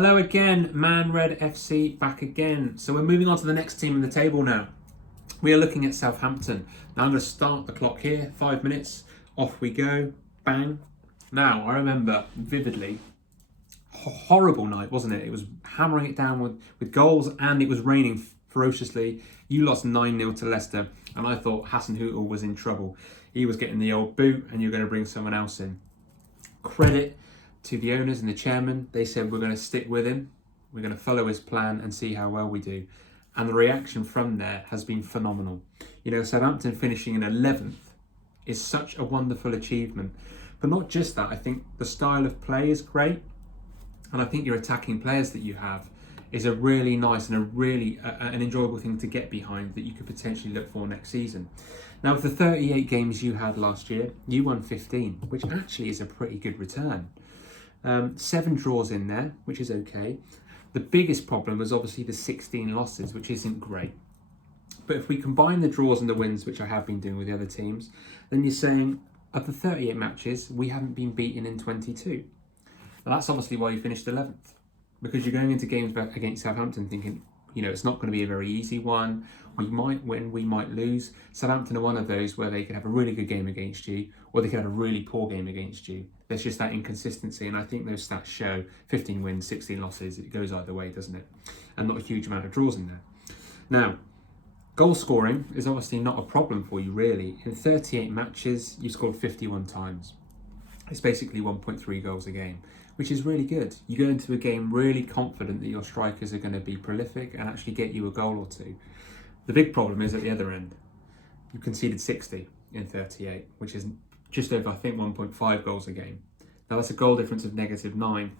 Hello again, manredFC back again. So we're moving on to the next team in the table now. We are looking at Southampton. Now I'm going to start the clock here, 5 minutes, off we go, bang. Now I remember vividly, horrible night, wasn't it? It was hammering it down with goals and it was raining ferociously. You lost 9-0 to Leicester and I thought Hasenhüttl was in trouble. He was getting the old boot and you're going to bring someone else in. Credit to the owners and the chairman. They said we're going to stick with him, we're going to follow his plan and see how well we do. And the reaction from there has been phenomenal. You know, Southampton finishing in 11th is such a wonderful achievement. But not just that, I think the style of play is great. And I think your attacking players that you have is a really nice and a really an enjoyable thing to get behind that you could potentially look for next season. Now, with the 38 games you had last year, you won 15, which actually is a pretty good return. 7 draws in there, which is okay. The biggest problem was obviously the 16 losses, which isn't great. But if we combine the draws and the wins, which I have been doing with the other teams, then you're saying of the 38 matches, we haven't been beaten in 22. Now that's obviously why you finished 11th, because you're going into games against Southampton thinking, you know, it's not going to be a very easy one. We might win, we might lose. Southampton are one of those where they could have a really good game against you, or they could have a really poor game against you. There's just that inconsistency, and I think those stats show 15 wins, 16 losses. It goes either way, doesn't it? And not a huge amount of draws in there. Now, goal scoring is obviously not a problem for you, really. In 38 matches, you scored 51 times. It's basically 1.3 goals a game, which is really good. You go into a game really confident that your strikers are going to be prolific and actually get you a goal or two. The big problem is at the other end. You conceded 60 in 38, which is just over, I think, 1.5 goals a game. Now that's a goal difference of -9.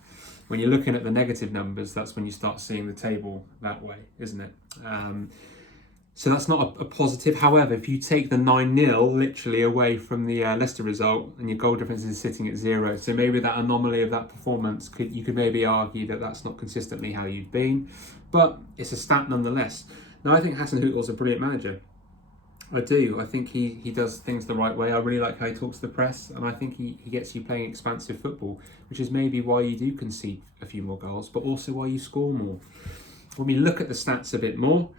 When you're looking at the negative numbers, that's when you start seeing the table that way, isn't it? So that's not a positive. However, if you take the 9-0 literally away from the Leicester result and your goal difference is sitting at 0, so maybe that anomaly of that performance, you could maybe argue that that's not consistently how you've been, but it's a stat nonetheless. Now, I think Hasenhüttl's a brilliant manager. I do. I think he does things the right way. I really like how he talks to the press, and I think he gets you playing expansive football, which is maybe why you do concede a few more goals, but also why you score more. When we look at the stats a bit more,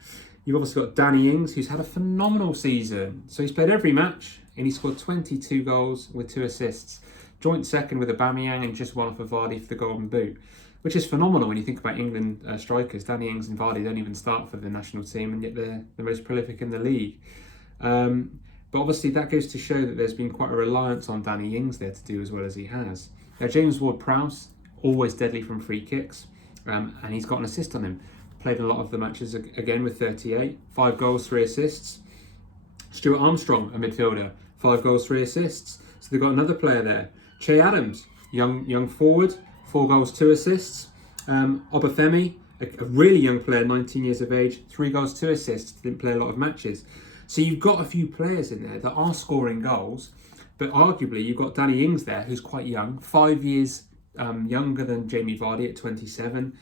you've obviously got Danny Ings, who's had a phenomenal season. So he's played every match, and he scored 22 goals with 2 assists. Joint second with Aubameyang and just one off of Vardy for the Golden Boot, which is phenomenal when you think about England strikers. Danny Ings and Vardy don't even start for the national team, and yet they're the most prolific in the league. But obviously that goes to show that there's been quite a reliance on Danny Ings there to do as well as he has. Now, James Ward-Prowse, always deadly from free kicks, and he's got an assist on him. Played a lot of the matches again with 38, 5 goals, 3 assists. Stuart Armstrong, a midfielder, 5 goals, 3 assists. So they've got another player there. Che Adams, young forward, 4 goals, 2 assists. Obafemi, a really young player, 19 years of age, 3 goals, 2 assists. Didn't play a lot of matches. So you've got a few players in there that are scoring goals, but arguably you've got Danny Ings there, who's quite young, 5 years younger than Jamie Vardy at 27,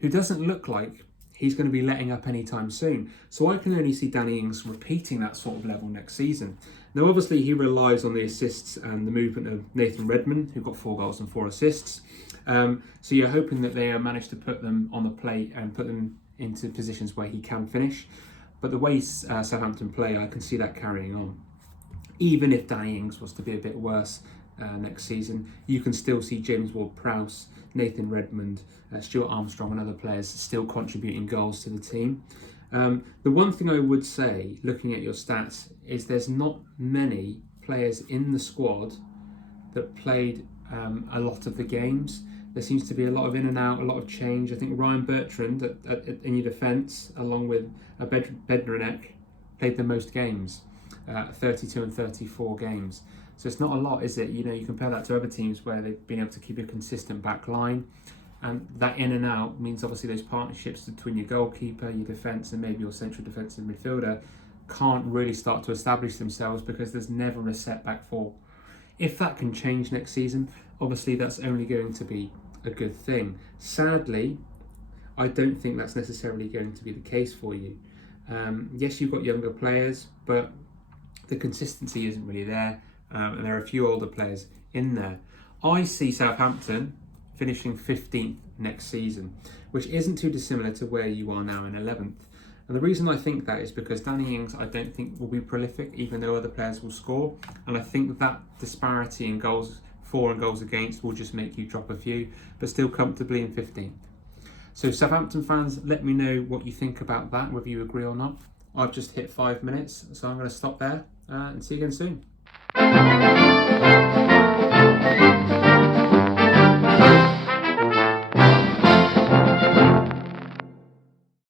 who doesn't look like he's going to be letting up anytime soon. So I can only see Danny Ings repeating that sort of level next season. Now, obviously, he relies on the assists and the movement of Nathan Redmond, who got 4 goals and 4 assists. So you're hoping that they manage to put them on the plate and put them into positions where he can finish. But the way Southampton play, I can see that carrying on. Even if Danny Ings was to be a bit worse next season, you can still see James Ward-Prowse, Nathan Redmond, Stuart Armstrong and other players still contributing goals to the team. The one thing I would say, looking at your stats, is there's not many players in the squad that played a lot of the games. There seems to be a lot of in and out, a lot of change. I think Ryan Bertrand in your defence, along with Bednarenek, played the most games, 32 and 34 games. So it's not a lot, is it? You know, you compare that to other teams where they've been able to keep a consistent back line. And that in and out means obviously those partnerships between your goalkeeper, your defence and maybe your central defensive midfielder can't really start to establish themselves because there's never a setback for. If that can change next season, obviously that's only going to be a good thing. Sadly, I don't think that's necessarily going to be the case for you. Yes, you've got younger players, but the consistency isn't really there. And there are a few older players in there. I see Southampton finishing 15th next season, which isn't too dissimilar to where you are now in 11th. And the reason I think that is because Danny Ings, I don't think, will be prolific, even though other players will score. And I think that disparity in goals for and goals against will just make you drop a few, but still comfortably in 15th. So Southampton fans, let me know what you think about that, whether you agree or not. I've just hit 5 minutes, so I'm going to stop there and see you again soon.